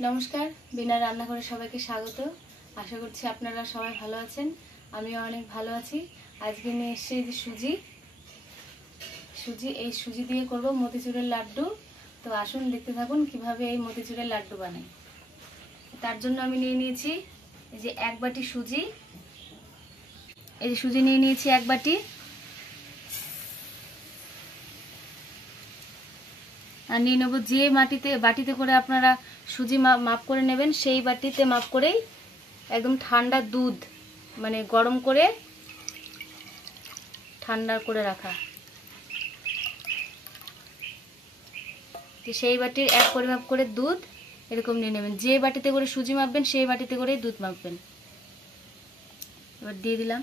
नमस्कार बिना रान्नाघरे सबाइके स्वागत। आशा करছি আপনারা সবাই ভালো আছেন। আমিও অনেক ভালো আছি। আজকে নিয়ে এসেছি সুজি এই সুজি দিয়ে করব মতিচুরের লাড্ডু। তো আসুন দেখতে থাকুন কিভাবে এই মতিচুরের লাড্ডু বানাই। তার জন্য আমি নিয়ে নিয়েছি এই যে এক বাটি সুজি। এই যে সুজি নিয়ে নিয়েছি এক বাটি। আর নিয়ে নেব যে বাটিতে করে আপনারা সুজি মাপ করে নেবেন সেই বাটিতে মাপ করেই একদম ঠান্ডা দুধ মানে গরম করে ঠান্ডা করে রাখা। তো সেই বাটির এক পরিমাপ করে দুধ এরকম নিয়ে নেবেন। যে বাটিতে করে সুজি মাপবেন সেই বাটিতে করেই দুধ মাপবেন। এবার দিয়ে দিলাম।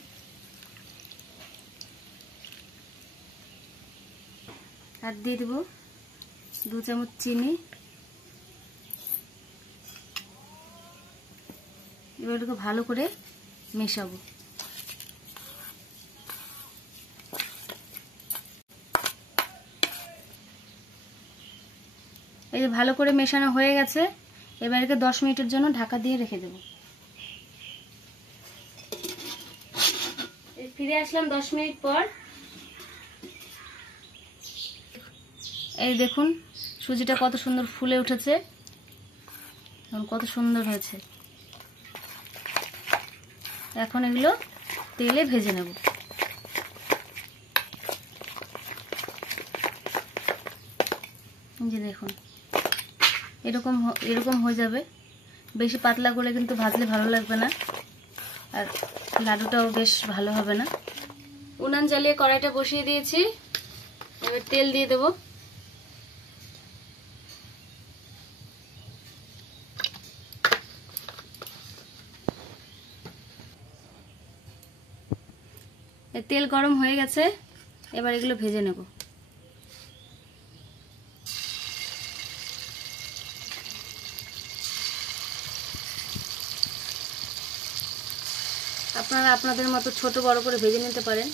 আর দিয়ে দেব 2 চামচ চিনি। এবার এটাকে ভালো করে মেশাবো। এই যে ভালো করে মেশানো হয়ে গেছে। এবার একে 10 মিনিটের জন্য ঢাকা দিয়ে রেখে দেব। ফিরে আসলাম 10 মিনিট পর। এই দেখুন সুজিটা কত সুন্দর ফুলে উঠেছে, কত সুন্দর হয়েছে। এখন এগুলো তেলে ভেজে নেব। যে দেখুন এরকম হয়ে যাবে। বেশি পাতলা করে কিন্তু ভাজলে ভালো লাগবে না, আর লাড্ডুটাও বেশ ভালো হবে না। উনান জ্বালিয়ে কড়াইটা বসিয়ে দিয়েছি। এবার তেল দিয়ে দেব। তেল গরম হয়ে গেছে। এবার এগুলো ভেজে নেব। আপনারা আপনাদের মতো ছোট বড় করে ভেজে নিতে পারেন।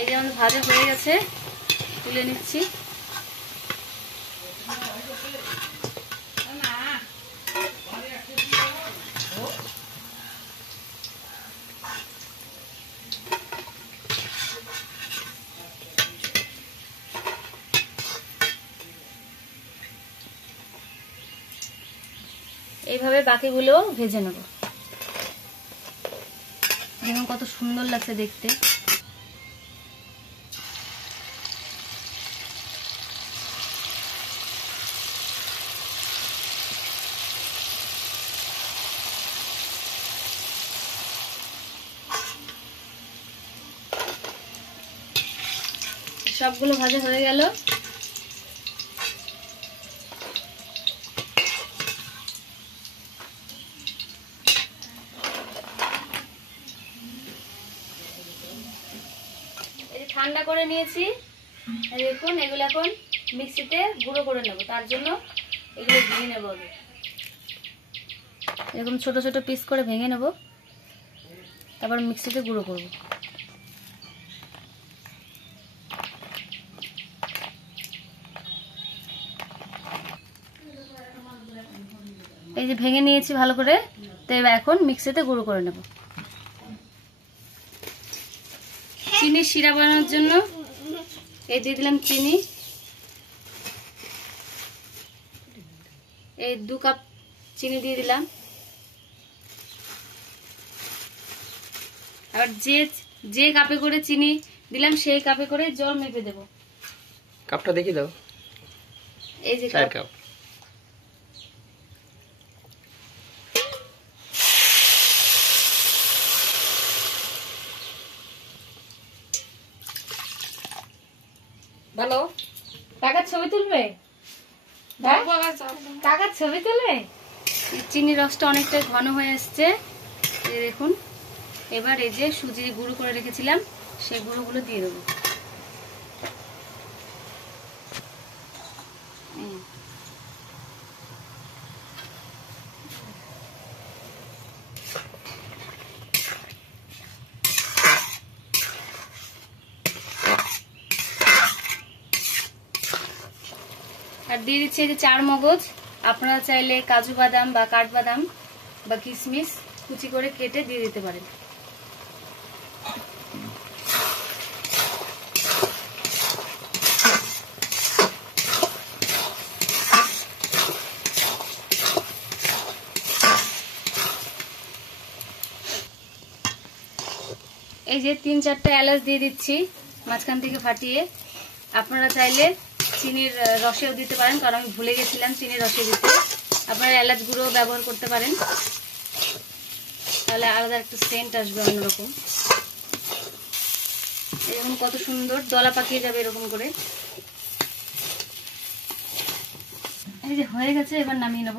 এই যে আমাদের ভাজা হয়ে গেছে, তুলে নিচ্ছি। এইভাবে বাকিগুলো ভেজে নেব। দেখুন কত সুন্দর লাগছে দেখতে। সবগুলো ভাজা হয়ে গেল। এই ঠান্ডা করে নিয়েছি। দেখুন এগুলো এখন মিক্সিতে গুঁড়ো করে নেব। তার জন্য এগুলো ভেঙে নেব। এরকম ছোট ছোট পিস করে ভেঙে নেব, তারপর মিক্সিতে গুঁড়ো করব। এই যে ভেঙে নিয়েছি ভালো করে। তো এবার এখন মিক্সিতে গুঁড়ো করে নেব। চিনি শিরা বানানোর জন্য এই দিয়ে দিলাম চিনি। এই 2 কাপ চিনি দিয়ে দিলাম। আবার যে কাপে করে চিনি দিলাম সেই কাপে করে জল মেপে দেব। কাপটা দেখি দাও। এই যে 4 কাপ। ভালো কাকার ছবি তুলবে? কাকার ছবি তুলবে? চিনির রসটা অনেকটা ঘন হয়ে আসছে, এই দেখুন। এবার এই যে সুজি গুঁড়ো করে রেখেছিলাম সেই গুঁড়োগুলো দিয়ে দেবো। আর দিয়ে দিচ্ছি এই যে 4 মগজ। আপনারা চাইলে কাজু বাদাম বা কাঠবাদাম বা কিশমিশ কুচি করে কেটে দিয়ে দিতে পারেন। এই যে 3-4টা এলাচ দিয়ে দিচ্ছি মাঝখান থেকে ফাটিয়ে। আপনারা চাইলে চিনির রসেও দিতে পারেন, কারণ আমি ভুলে গেছিলাম চিনির রসে দিতে। আপনারা এলাচ গুঁড়ো ব্যবহার করতে পারেন, তাহলে আলাদা একটা সেন্ট আসবে অন্যরকম। এরকম কত সুন্দর দলা পাকিয়ে যাবে এরকম করে। এই যে হয়ে গেছে, এবার নামিয়ে নেব।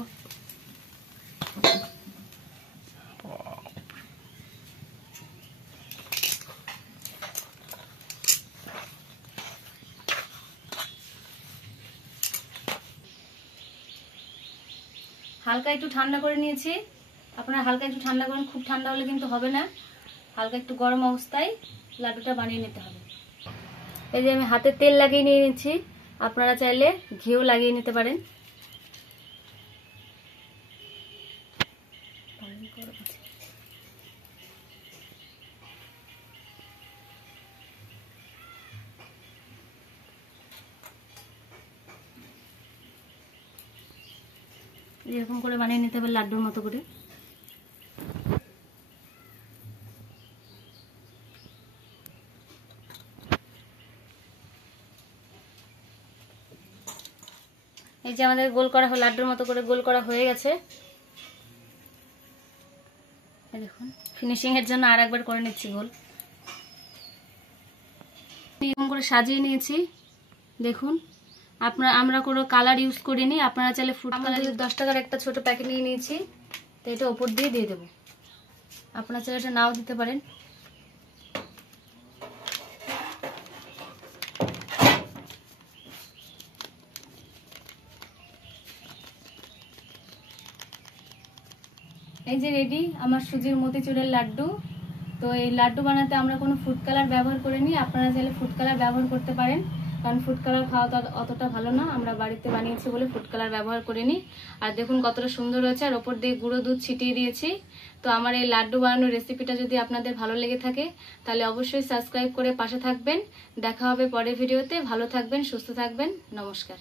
হালকা একটু ঠান্ডা করে নিয়েছি। আপনারা হালকা একটু ঠান্ডা করেন, খুব ঠান্ডা হলে কিন্তু হবে না। হালকা একটু গরম অবস্থায় লাড্ডুটা বানিয়ে নিতে হবে। এই যে আমি হাতে তেল লাগিয়ে নিয়ে নিচ্ছি, আপনারা চাইলে ঘিও লাগিয়ে নিতে পারেন। এরকম করে বানিয়ে নিতে হবে লাড্ডুর মতো করে। এই যে আমাদের গোল করা লাড্ডুর মতো করে গোল করা হয়ে গেছে। দেখুন, ফিনিশিং এর জন্য আর একবার করে নিচ্ছি গোল। এরকম করে সাজিয়ে নিয়েছি। দেখুন, আমরা কোনো কালার ইউজ করিনি। আপনারা চাইলে ফুড কালার 10 টাকার একটা ছোট প্যাকেট নিয়ে নিয়েছি, তো এটা উপর দিয়ে দিয়ে দেবো। আপনারা চাইলে এটা নাও দিতে পারেন। এই যে রেডি আমার সুজির মতিচুরের লাড্ডু। তো এই লাড্ডু বানাতে আমরা কোনো ফুড কালার ব্যবহার করিনি। আপনারা চাইলে ফুড কালার ব্যবহার করতে পারেন, কারণ ফুড কালার খাওয়া অতটা ভালো না। আমরা বাড়িতে বানিয়েছি বলে ফুড কালার ব্যবহার করিনি। আর দেখুন কতটা সুন্দর হয়েছে, আর ওপর দিয়ে গুঁড়ো দুধ ছিটিয়ে দিয়েছি। তো আমার এই লাড্ডু বানানোর রেসিপিটা যদি আপনাদের ভালো লেগে থাকে, তাহলে অবশ্যই সাবস্ক্রাইব করে পাশে থাকবেন। দেখা হবে পরের ভিডিওতে। ভালো থাকবেন, সুস্থ থাকবেন। নমস্কার।